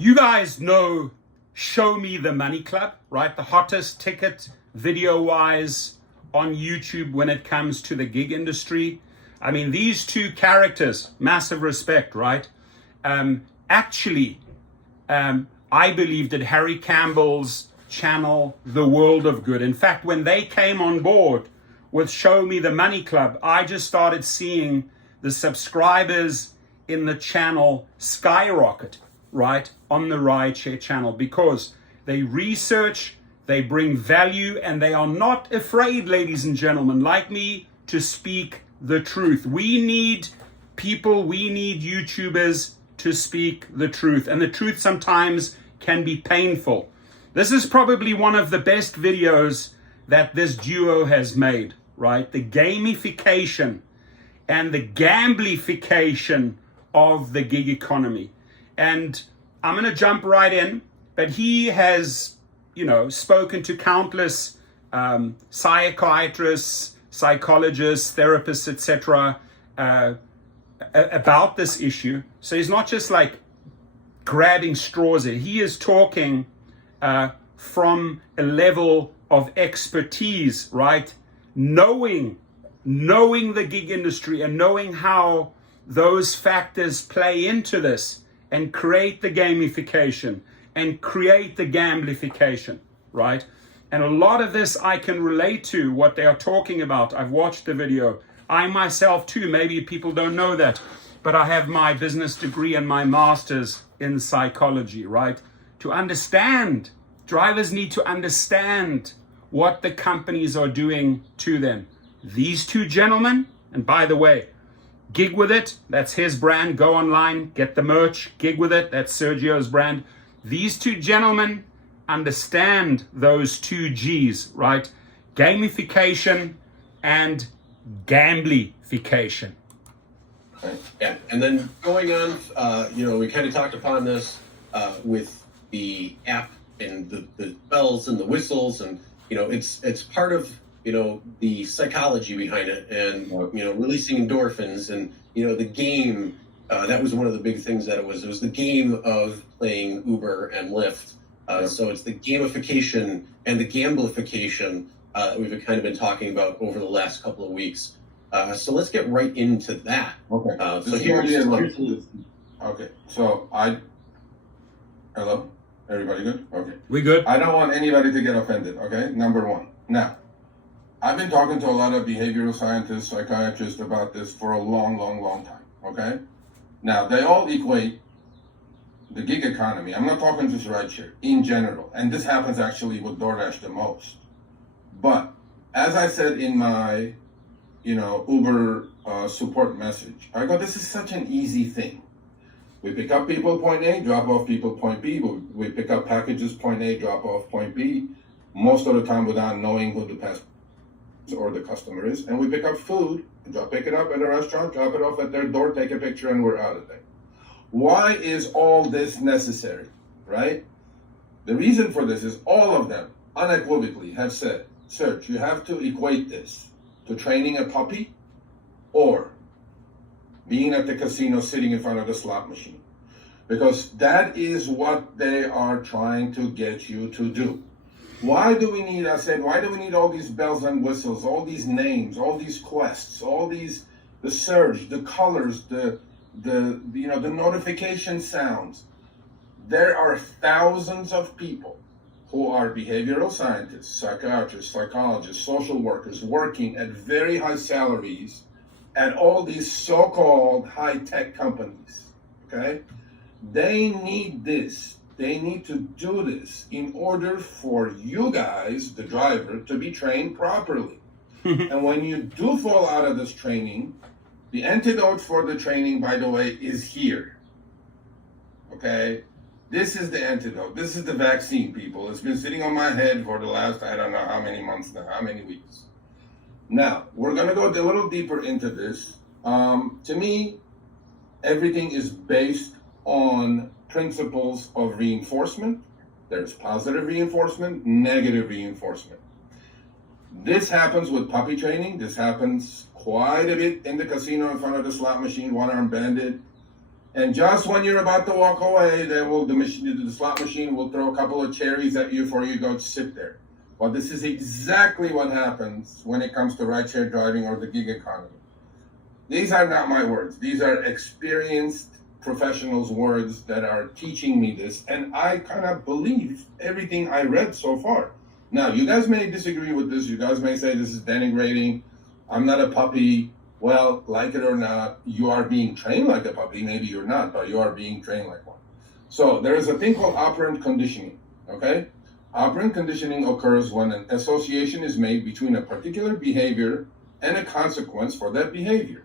You guys know Show Me the Money Club, right? The hottest ticket video-wise on YouTube when it comes to the gig industry. I mean, these two characters, massive respect, right? Actually, I believed that Harry Campbell's channel, The World of Good. In fact, when they came on board with Show Me the Money Club, I just started seeing the subscribers in the channel skyrocket, right, on the Rideshare channel, because they research, they bring value, and they are not afraid, ladies and gentlemen, like me, to speak the truth. We need people, we need YouTubers to speak the truth, and the truth sometimes can be painful. This is probably one of the best videos that this duo has made, right? The gamification and the gamblification of the gig economy. And I'm going to jump right in, but he has, spoken to countless psychiatrists, psychologists, therapists, etc., about this issue. So he's not just like grabbing straws here. He is talking from a level of expertise, right? Knowing the gig industry and knowing how those factors play into this and create the gamification and create the gamblification, right? And a lot of this I can relate to what they are talking about. I've watched the video. I myself too, maybe people don't know that, but I have my business degree and my master's in psychology, right? To understand, drivers need to understand what the companies are doing to them. These two gentlemen, and by the way, Gig With It, that's his brand. Go online, get the merch. Gig With It, that's Sergio's brand. These two gentlemen understand those two G's, right? Gamification and gamblification. Yeah, and then going on, we kind of talked upon this with the app and the bells and the whistles, and it's part of the psychology behind it, and releasing endorphins, and the game. That was one of the big things that it was the game of playing Uber and Lyft. So it's the gamification and the gamblification that we've kind of been talking about over the last couple of weeks. So let's get right into that. Okay. Hello? Everybody good? Okay. We good? I don't want anybody to get offended, okay? Number one. Now, I've been talking to a lot of behavioral scientists, psychiatrists about this for a long time, okay? Now, they all equate the gig economy. I'm not talking just rideshare, in general. And this happens actually with DoorDash the most. But as I said in my, Uber support message, I go, this is such an easy thing. We pick up people point A, drop off people point B. We pick up packages point A, drop off point B, most of the time without knowing who the passenger or the customer is. And we pick up food, pick it up at a restaurant, drop it off at their door, take a picture, and we're out of there. Why is all this necessary, right? The reason for this is all of them unequivocally have said, Serge, you have to equate this to training a puppy or being at the casino sitting in front of the slot machine. Because that is what they are trying to get you to do. Why do we need all these bells and whistles, all these names, all these quests, the surge, the colors, the notification sounds? There are thousands of people who are behavioral scientists, psychiatrists, psychologists, social workers working at very high salaries at all these so-called high-tech companies, okay? They need this. They need to do this in order for you guys, the driver, to be trained properly. And when you do fall out of this training, the antidote for the training, by the way, is here. Okay? This is the antidote. This is the vaccine, people. It's been sitting on my head for the last, I don't know how many months now, how many weeks. Now, we're going to go a little deeper into this. To me, everything is based on principles of reinforcement. There's positive reinforcement, negative reinforcement. This happens with puppy training. This happens quite a bit in the casino in front of the slot machine, one-arm bandit. And just when you're about to walk away, the slot machine will throw a couple of cherries at you before you go to sit there. Well, this is exactly what happens when it comes to rideshare driving or the gig economy. These are not my words. These are experienced professionals' words that are teaching me this, and I kind of believe everything I read so far. Now, you guys may disagree with this. You guys may say this is denigrating. I'm not a puppy. Well, like it or not, you are being trained like a puppy. Maybe you're not, but you are being trained like one. So there is a thing called operant conditioning, okay? Operant conditioning occurs when an association is made between a particular behavior and a consequence for that behavior.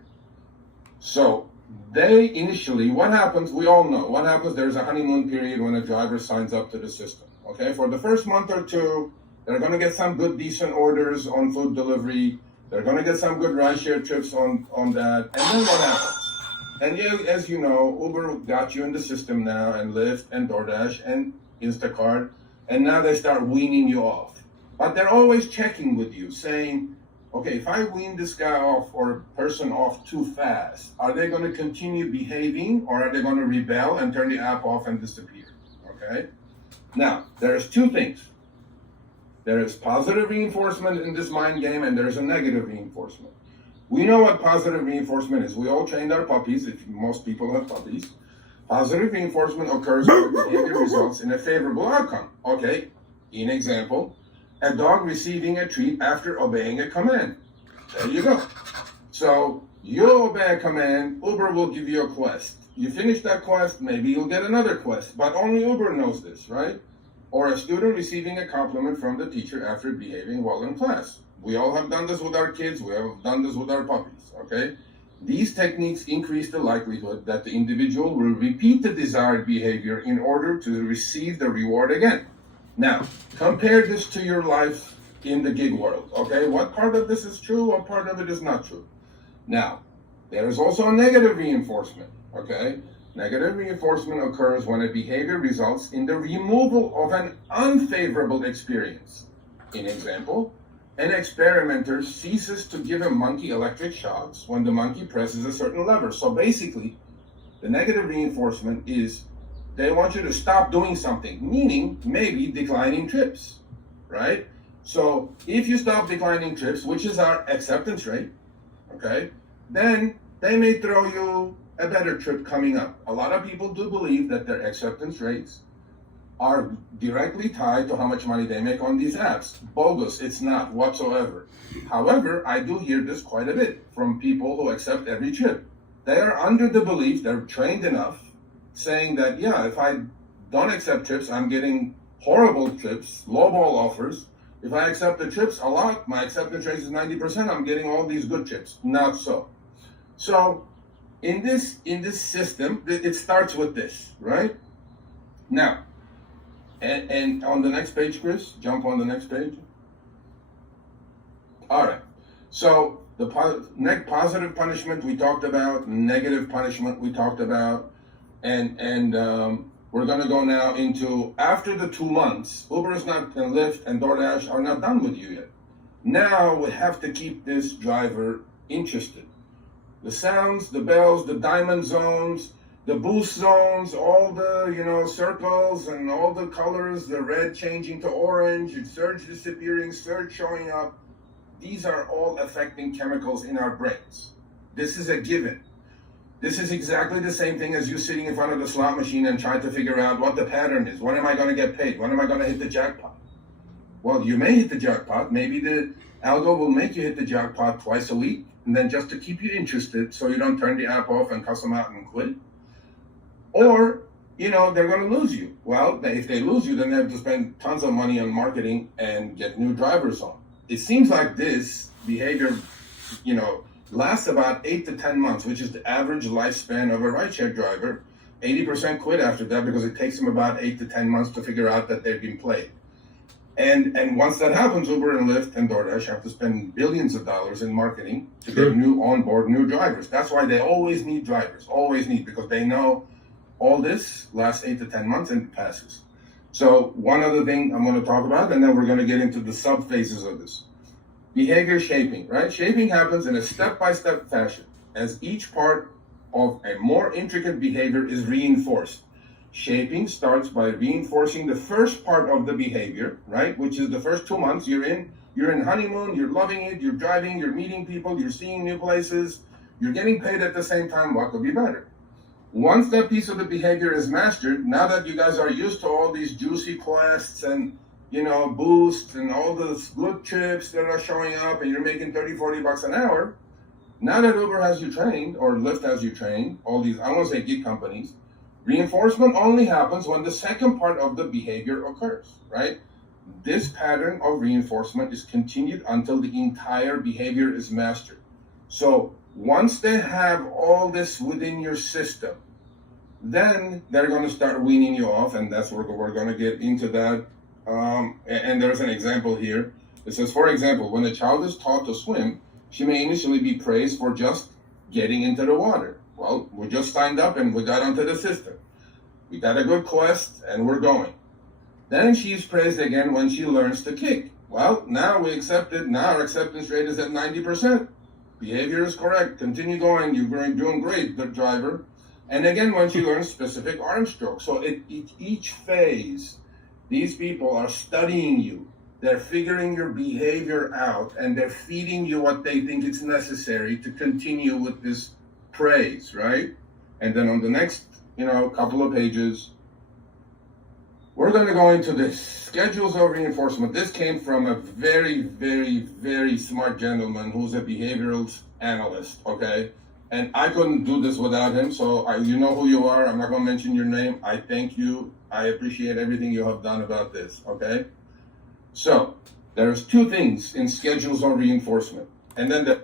So they initially, what happens, we all know, what happens, there's a honeymoon period when a driver signs up to the system, okay? For the first month or two, they're gonna get some good, decent orders on food delivery. They're gonna get some good rideshare trips on that. And then what happens? And you, as you know, Uber got you in the system now, and Lyft and DoorDash and Instacart, and now they start weaning you off. But they're always checking with you, saying, okay, if I wean this guy off or person off too fast, are they gonna continue behaving, or are they gonna rebel and turn the app off and disappear, okay? Now, there's two things. There is positive reinforcement in this mind game, and there's a negative reinforcement. We know what positive reinforcement is. We all trained our puppies, if most people have puppies. Positive reinforcement occurs when behavior results in a favorable outcome. Okay, in example, a dog receiving a treat after obeying a command. There you go. So you obey a command, Uber will give you a quest. You finish that quest, maybe you'll get another quest, but only Uber knows this, right? Or a student receiving a compliment from the teacher after behaving well in class. We all have done this with our kids, we have done this with our puppies, okay? These techniques increase the likelihood that the individual will repeat the desired behavior in order to receive the reward again. Now, compare this to your life in the gig world, okay? What part of this is true, what part of it is not true? Now, there is also a negative reinforcement, okay? Negative reinforcement occurs when a behavior results in the removal of an unfavorable experience. In example, an experimenter ceases to give a monkey electric shocks when the monkey presses a certain lever. So basically, the negative reinforcement is they want you to stop doing something, meaning maybe declining trips, right? So if you stop declining trips, which is our acceptance rate, okay, then they may throw you a better trip coming up. A lot of people do believe that their acceptance rates are directly tied to how much money they make on these apps. Bogus, it's not whatsoever. However, I do hear this quite a bit from people who accept every trip. They are under the belief, they're trained enough, saying that, yeah, if I don't accept trips, I'm getting horrible trips, lowball offers. If I accept the trips a lot, my acceptance rate is 90%, I'm getting all these good trips. Not so. So, in this system, it starts with this, right? Now, and on the next page, Chris, jump on the next page. All right. So the positive punishment we talked about, negative punishment we talked about, and we're going to go now into after the 2 months. Uber is not, and Lyft and DoorDash are not done with you yet. Now we have to keep this driver interested. The sounds, the bells, the diamond zones, the boost zones, all the, circles and all the colors, the red changing to orange, surge disappearing, surge showing up. These are all affecting chemicals in our brains. This is a given. This is exactly the same thing as you sitting in front of the slot machine and trying to figure out what the pattern is. When am I going to get paid? When am I going to hit the jackpot? Well, you may hit the jackpot. Maybe the algo will make you hit the jackpot twice a week, and then just to keep you interested so you don't turn the app off and cuss them out and quit. Or, they're going to lose you. Well, if they lose you, then they have to spend tons of money on marketing and get new drivers on. It seems like this behavior, lasts about 8 to 10 months, which is the average lifespan of a rideshare driver. 80% quit after that because it takes them about 8 to 10 months to figure out that they've been played. And once that happens, Uber and Lyft and DoorDash have to spend billions of dollars in marketing to get new drivers. That's why they always need drivers, because they know all this lasts 8 to 10 months and it passes. So one other thing I'm going to talk about, and then we're going to get into the sub phases of this. Behavior shaping, right? Shaping happens in a step-by-step fashion as each part of a more intricate behavior is reinforced. Shaping starts by reinforcing the first part of the behavior, right? Which is the first 2 months you're in honeymoon, you're loving it, you're driving, you're meeting people, you're seeing new places, you're getting paid at the same time. What could be better? Once that piece of the behavior is mastered, now that you guys are used to all these juicy quests and, boosts and all those good trips that are showing up and you're making 30, 40 bucks an hour, now that Uber has you trained or Lyft has you trained, all these, I won't say gig companies, reinforcement only happens when the second part of the behavior occurs, right? This pattern of reinforcement is continued until the entire behavior is mastered. So once they have all this within your system, then they're going to start weaning you off, and that's where we're going to get into that. And there's an example here. It says, for example, when a child is taught to swim, she may initially be praised for just getting into the water. Well, we just signed up and we got onto the system. We got a good quest and we're going. Then she's praised again when she learns to kick. Well, now we accepted. Now our acceptance rate is at 90%. Behavior is correct. Continue going. You're doing great, the driver. And again, when she learns specific arm strokes. So each phase, these people are studying you. They're figuring your behavior out, and they're feeding you what they think is necessary to continue with this praise, right? And then on the next, couple of pages, we're going to go into the schedules of reinforcement. This came from a very, very, very smart gentleman who's a behavioral analyst, okay? And I couldn't do this without him, so you know who you are. I'm not going to mention your name. I thank you. I appreciate everything you have done about this, okay? So there's two things in schedules of reinforcement. And then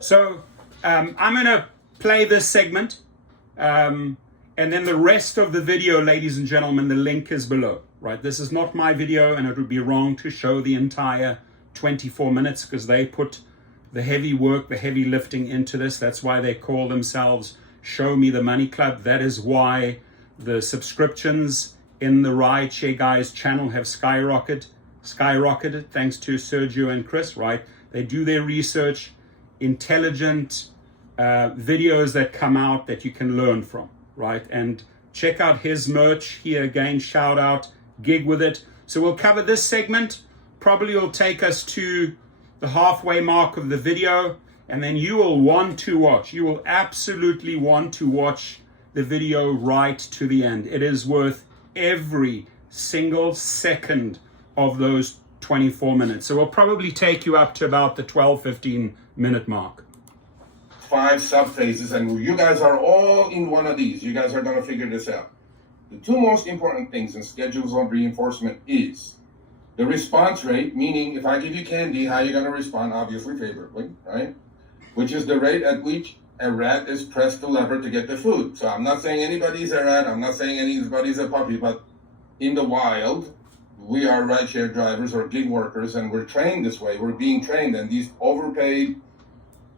So I'm going to play this segment. And then the rest of the video, ladies and gentlemen, the link is below, right? This is not my video, and it would be wrong to show the entire 24 minutes because they put the heavy work, the heavy lifting into this. That's why they call themselves Show Me the Money Club. That is why the subscriptions in the Rideshare Guys channel have skyrocketed thanks to Sergio and Chris, right? They do their research, intelligent videos that come out that you can learn from. Right, and check out his merch here again, shout out, gig with it. So we'll cover this segment, probably will take us to the halfway mark of the video, and then you will absolutely want to watch the video right to the end. It is worth every single second of those 24 minutes. So we'll probably take you up to about the 12-15 minute mark. 5 subphases, and you guys are all in one of these. You guys are going to figure this out. The two most important things in schedules of reinforcement is the response rate, meaning if I give you candy, how are you going to respond? Obviously favorably, right? Which is the rate at which a rat is pressed the lever to get the food. So I'm not saying anybody's a rat, I'm not saying anybody's a puppy, but in the wild, we are rideshare drivers or gig workers, and we're trained this way. We're being trained, and these overpaid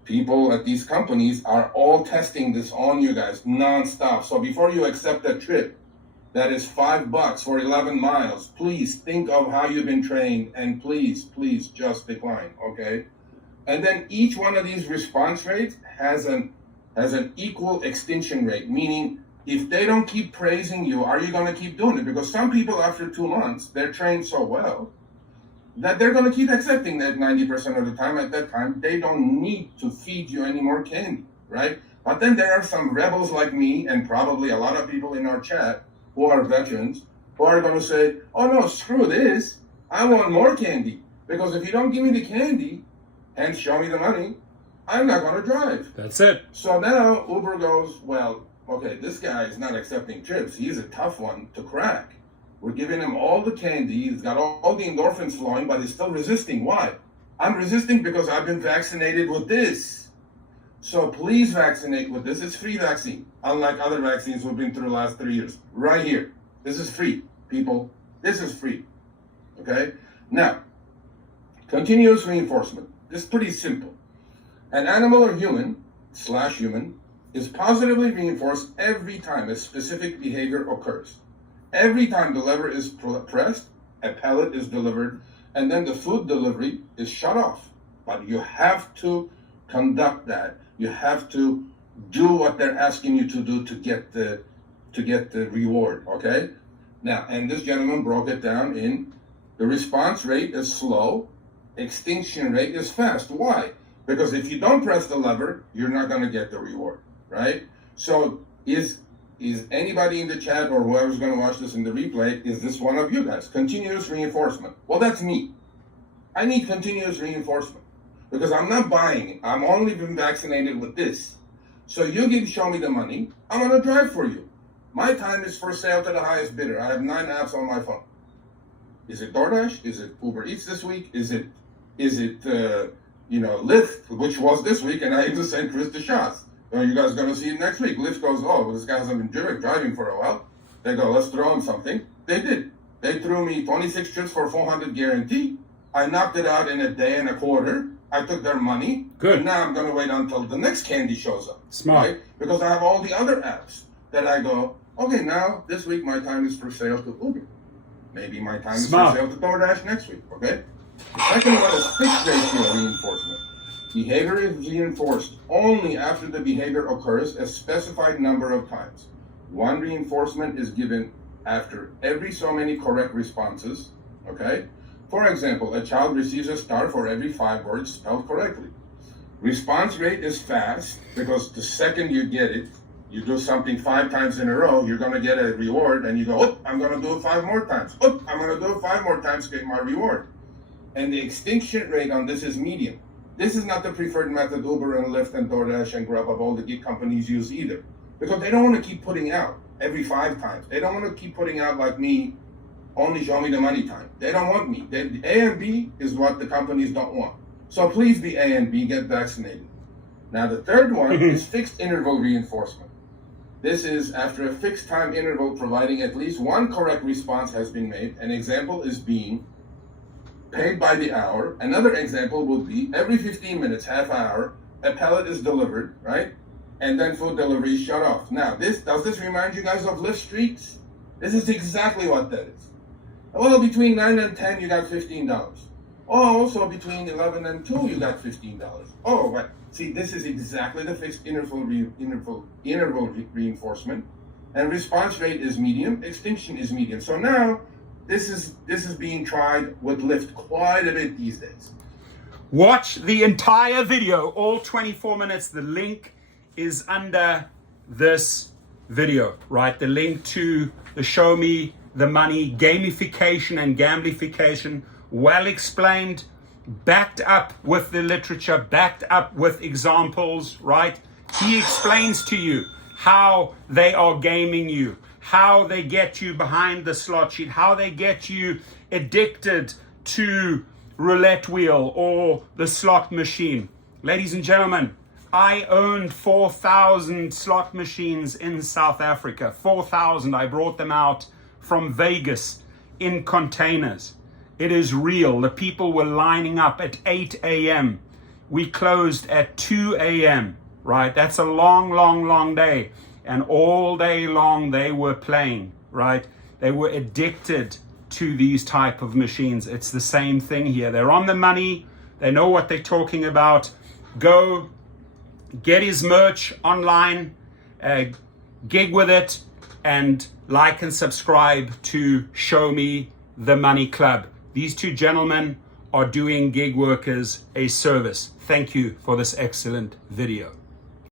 people at these companies are all testing this on you guys nonstop. So before you accept a trip that is $5 for 11 miles, please think of how you've been trained, and please just decline, okay? And then each one of these response rates has an equal extinction rate, meaning if they don't keep praising you, are you going to keep doing it? Because some people after 2 months, they're trained so well that they're going to keep accepting that 90% of the time. At that time, they don't need to feed you any more candy, right? But then there are some rebels like me, and probably a lot of people in our chat who are veterans, who are going to say, oh no, screw this. I want more candy. Because if you don't give me the candy and show me the money, I'm not going to drive. That's it. So now Uber goes, well, okay, this guy is not accepting trips. He's a tough one to crack. We're giving him all the candy. He's got all the endorphins flowing, but he's still resisting. Why? I'm resisting because I've been vaccinated with this. So please vaccinate with this. It's free vaccine, unlike other vaccines we've been through the last 3 years. Right here. This is free, people. This is free. Okay? Now, continuous reinforcement. It's pretty simple. An animal or human is positively reinforced every time a specific behavior occurs. Every time the lever is pressed, a pellet is delivered, and then the food delivery is shut off. But you have to conduct that. You have to do what they're asking you to do to get the reward, okay? Now, and this gentleman broke it down in the response rate is slow, extinction rate is fast. Why? Because if you don't press the lever, you're not going to get the reward, right? So is anybody in the chat or whoever's going to watch this in the replay, is this one of you guys? Continuous reinforcement. Well, that's me. I need continuous reinforcement because I'm not buying it. I'm only been vaccinated with this. So you show me the money, I'm going to drive for you. My time is for sale to the highest bidder. I have 9 apps on my phone. Is it DoorDash? Is it Uber Eats this week? Is it Lyft, which was this week, and I even sent Chris the shots. You guys going to see it next week. Lyft goes, oh, well, this guy hasn't been driving for a while. They go, let's throw him something. They did. They threw me 26 trips for 400 guarantee. I knocked it out in a day and a quarter. I took their money. Good. And now I'm going to wait until the next candy shows up. Smart. Right? Because I have all the other apps that I go, okay, now this week my time is for sale to Uber. Maybe my time is for sale to DoorDash next week, okay? The second one is fixed ratio reinforcement. Behavior is reinforced only after the behavior occurs a specified number of times. One reinforcement is given after every so many correct responses, okay? For example, a child receives a star for every 5 words spelled correctly. Response rate is fast because the second you get it, you do something 5 times in a row, you're going to get a reward, and you go, oh, I'm going to do it 5 more times. Oh, I'm going to do it 5 more times to get my reward. And the extinction rate on this is medium. This is not the preferred method Uber and Lyft and DoorDash and Grubhub, all the gig companies use either. Because they don't want to keep putting out every 5 times. They don't want to keep putting out like me, only show me the money time. They don't want me. A and B is what the companies don't want. So please be A and B, get vaccinated. Now the third one is fixed interval reinforcement. This is after a fixed time interval providing at least one correct response has been made. An example is being paid by the hour. Another example would be every 15 minutes, half hour, a pallet is delivered, right? And then food delivery is shut off. Now, does this remind you guys of Lyft streaks? This is exactly what that is. Well, between 9 and 10, you got $15. Oh, also between 11 and 2, you got $15. Oh, right. See, this is exactly the fixed interval reinforcement. And response rate is medium, extinction is medium. So now, this is being tried with Lyft quite a bit these days. Watch the entire video, all 24 minutes. The link is under this video, right? The link to the Show Me the Money Gamification and Gamblification, well explained, backed up with the literature, backed up with examples, right? He explains to you how they are gaming you, how they get you behind the slot sheet, how they get you addicted to roulette wheel or the slot machine. Ladies and gentlemen, I owned 4,000 slot machines in South Africa. 4,000. I brought them out from Vegas in containers. It is real. The people were lining up at 8 a.m. We closed at 2 a.m., right? That's a long, long, long day. And all day long they were playing, right? They were addicted to these type of machines. It's the same thing here. They're on the money. They know what they're talking about. Go get his merch online, gig with it, and like and subscribe to Show Me the Money Club. These two gentlemen are doing gig workers a service. Thank you for this excellent video.